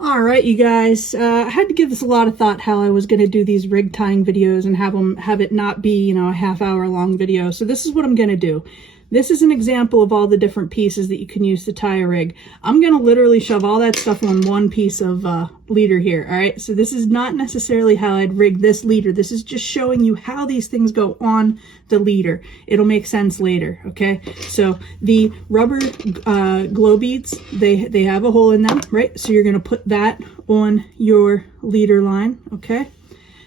All right, you guys, I had to give this a lot of thought how I was going to do these rig tying videos and have it not be, a half-hour long video. So this is what I'm going to do. This is an example of all the different pieces that you can use to tie a rig. I'm going to literally shove all that stuff on one piece of leader here, all right? So this is not necessarily how I'd rig this leader. This is just showing you how these things go on the leader. It'll make sense later, okay? So the rubber glow beads, they have a hole in them, right? So you're going to put that on your leader line, okay?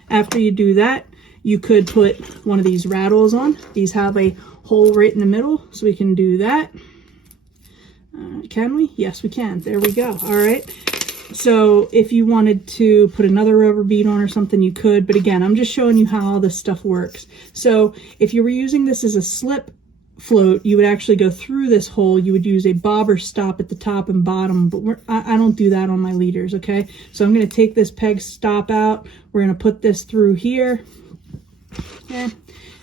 After you do that, you could put one of these rattles on. These have a hole right in the middle, so we can do that. Can we? Yes, we can. There we go. All right. So if you wanted to put another rubber bead on or something, you could. But again, I'm just showing you how all this stuff works. So if you were using this as a slip float, you would actually go through this hole. You would use a bobber stop at the top and bottom, but I don't do that on my leaders, okay? So I'm going to take this peg stop out. We're going to put this through here. Okay.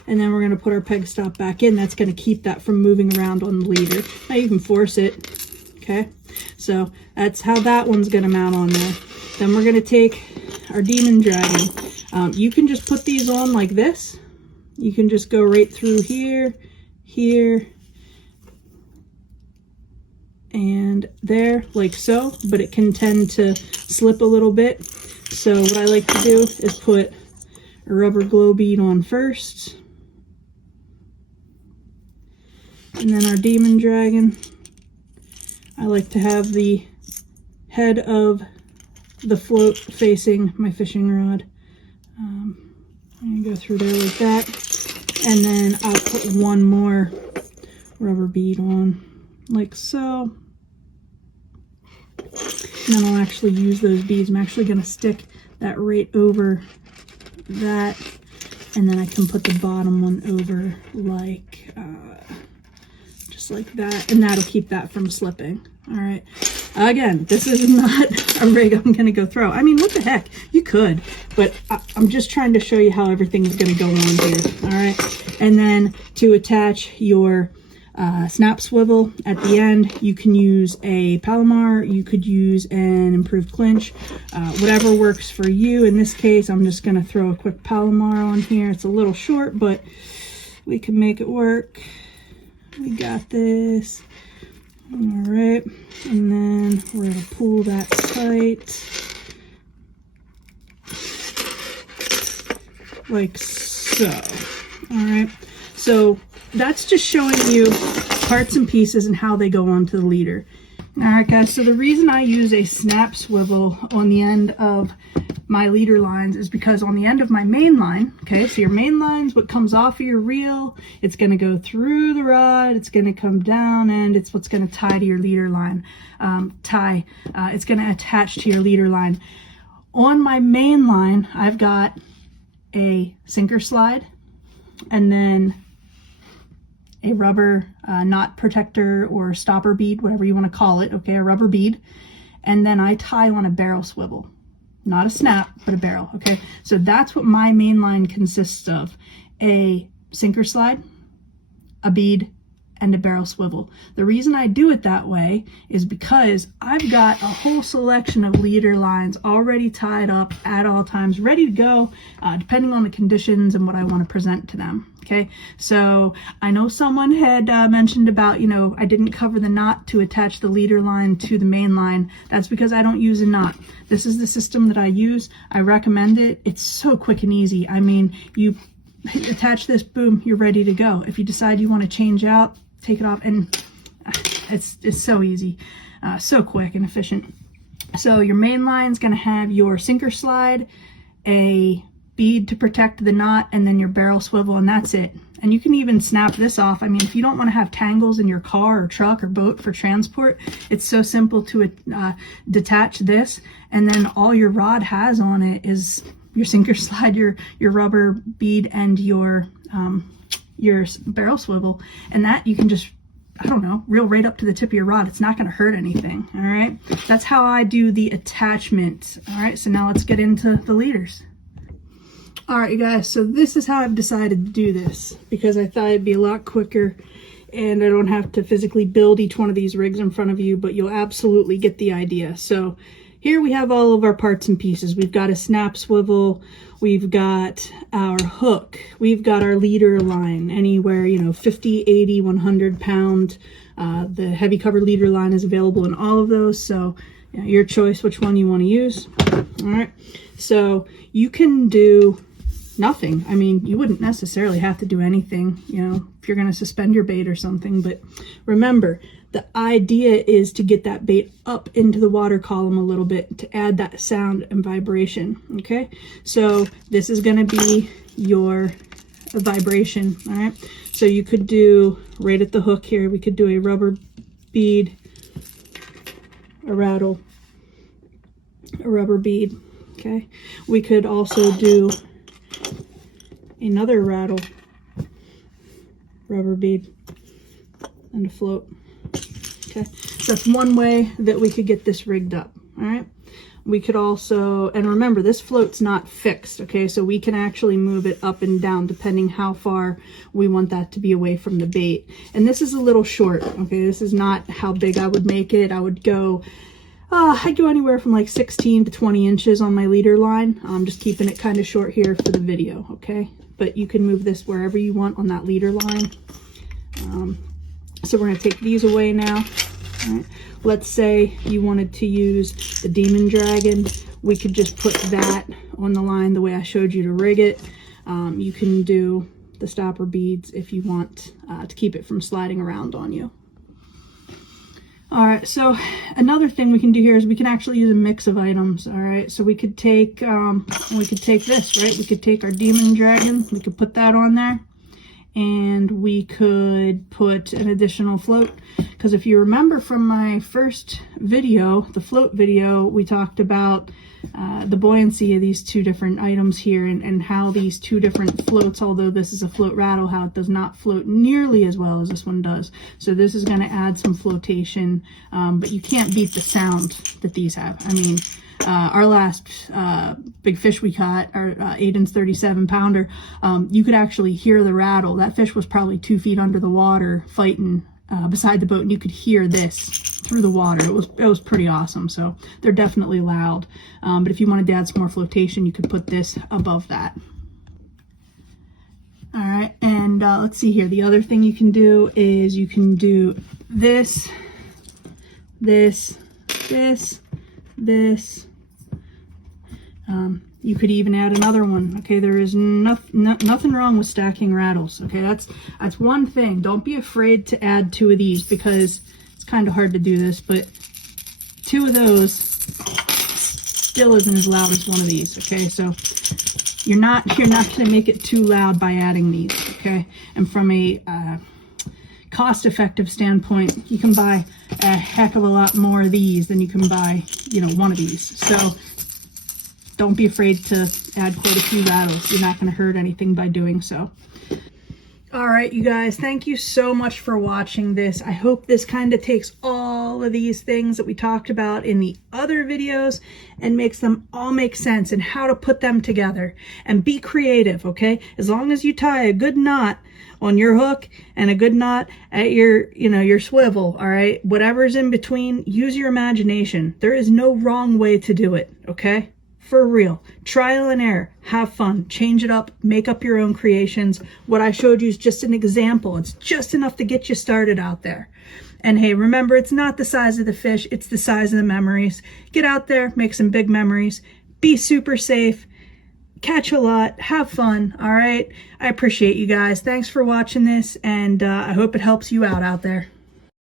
And then we're going to put our peg stop back in. That's going to keep that from moving around on the leader. Now you can force it. Okay. So that's how that one's going to mount on there. Then we're going to take our demon dragon. You can just put these on like this. You can just go right through here, here, and there, like so. But it can tend to slip a little bit. So what I like to do is put a rubber glow bead on first. And then our demon dragon, I like to have the head of the float facing my fishing rod. I'm going to go through there like that. And then I'll put one more rubber bead on, like so. And then I'll actually use those beads. I'm actually going to stick that right over that. And then I can put the bottom one over like just like that, and that'll keep that from slipping. All right, again, this is not a rig I'm gonna go throw. I mean, what the heck, you could, but I'm just trying to show you how everything's gonna go on here. All right, and then to attach your snap swivel at the end, you can use a Palomar, you could use an improved clinch, whatever works for you. In this case, I'm just going to throw a quick Palomar on here. It's a little short, but we can make it work. We got this. All right, and then we're going to pull that tight like so. All right, so that's just showing you parts and pieces and how they go onto the leader. All right, guys, so the reason I use a snap swivel on the end of my leader lines is because on the end of my main line, okay, so your main line's what comes off of your reel, it's going to go through the rod, it's going to come down, and it's what's going to tie to your leader line. It's going to attach to your leader line. On my main line, I've got a sinker slide, and then a rubber knot protector or stopper bead, whatever you want to call it, okay, a rubber bead, and then I tie on a barrel swivel. Not a snap, but a barrel, okay? So that's what my main line consists of. A sinker slide, a bead, and a barrel swivel. The reason I do it that way is because I've got a whole selection of leader lines already tied up at all times, ready to go, depending on the conditions and what I want to present to them. Okay, so I know someone had mentioned about, I didn't cover the knot to attach the leader line to the main line. That's because I don't use a knot. This is the system that I use. I recommend it. It's so quick and easy. I mean, you attach this, boom, you're ready to go. If you decide you want to change out, take it off, and it's so easy, so quick and efficient. So your main line is going to have your sinker slide, a bead to protect the knot, and then your barrel swivel, and that's it. And you can even snap this off. I mean, if you don't want to have tangles in your car or truck or boat for transport, it's so simple to detach this, and then all your rod has on it is your sinker slide, your rubber bead, and your barrel swivel, and that you can just, I don't know, reel right up to the tip of your rod. It's not going to hurt anything. All right, that's how I do the attachment. All right, so now let's get into the leaders. All right, you guys, so this is how I've decided to do this, because I thought it'd be a lot quicker and I don't have to physically build each one of these rigs in front of you, but you'll absolutely get the idea. So here we have all of our parts and pieces. We've got a snap swivel, we've got our hook, we've got our leader line, anywhere, 50, 80, 100 pound. The heavy cover leader line is available in all of those, so your choice which one you want to use. All right, so you can do nothing. I mean, you wouldn't necessarily have to do anything, if you're going to suspend your bait or something, but remember, the idea is to get that bait up into the water column a little bit to add that sound and vibration. Okay, so this is going to be your vibration. All right, so you could do right at the hook here, we could do a rubber bead, a rattle, a rubber bead. Okay, we could also do another rattle, rubber bead, and a float. Okay, so that's one way that we could get this rigged up. All right, we could also, and remember, this float's not fixed. Okay, so we can actually move it up and down depending how far we want that to be away from the bait. And this is a little short. Okay, this is not how big I would make it. I would go I'd go anywhere from like 16 to 20 inches on my leader line. I'm just keeping it kind of short here for the video, okay? But you can move this wherever you want on that leader line. So we're going to take these away now. All right. Let's say you wanted to use the Demon Dragon. We could just put that on the line the way I showed you to rig it. You can do the stopper beads if you want to keep it from sliding around on you. All right, so another thing we can do here is we can actually use a mix of items. All right, so we could take this, right? We could take our Demon Dragon, we could put that on there, and we could put an additional float. Because if you remember from my first video, the float video, we talked about the buoyancy of these two different items here, and how these two different floats, although this is a float rattle, how it does not float nearly as well as this one does. So this is going to add some flotation, but you can't beat the sound that these have. I mean, our last big fish we caught, our Aiden's 37 pounder, you could actually hear the rattle. That fish was probably 2 feet under the water fighting beside the boat, and you could hear this through the water. It was pretty awesome. So they're definitely loud, but if you wanted to add some more flotation, you could put this above that. All right, and let's see here. The other thing you can do is you can do this, this, this, this. You could even add another one. Okay, there is nothing wrong with stacking rattles. Okay, that's one thing. Don't be afraid to add 2 of these, because it's kind of hard to do this, but 2 of those still isn't as loud as one of these. Okay, so you're not going to make it too loud by adding these. Okay, and from a cost-effective standpoint, you can buy a heck of a lot more of these than you can buy, one of these. So don't be afraid to add quite a few rattles. You're not going to hurt anything by doing so. All right, you guys, thank you so much for watching this. I hope this kind of takes all of these things that we talked about in the other videos and makes them all make sense and how to put them together. And be creative, okay? As long as you tie a good knot on your hook and a good knot at your, your swivel, all right? Whatever's in between, use your imagination. There is no wrong way to do it, okay? For real. Trial and error. Have fun. Change it up. Make up your own creations. What I showed you is just an example. It's just enough to get you started out there. And hey, remember, it's not the size of the fish. It's the size of the memories. Get out there. Make some big memories. Be super safe. Catch a lot. Have fun. All right? I appreciate you guys. Thanks for watching this, and I hope it helps you out there.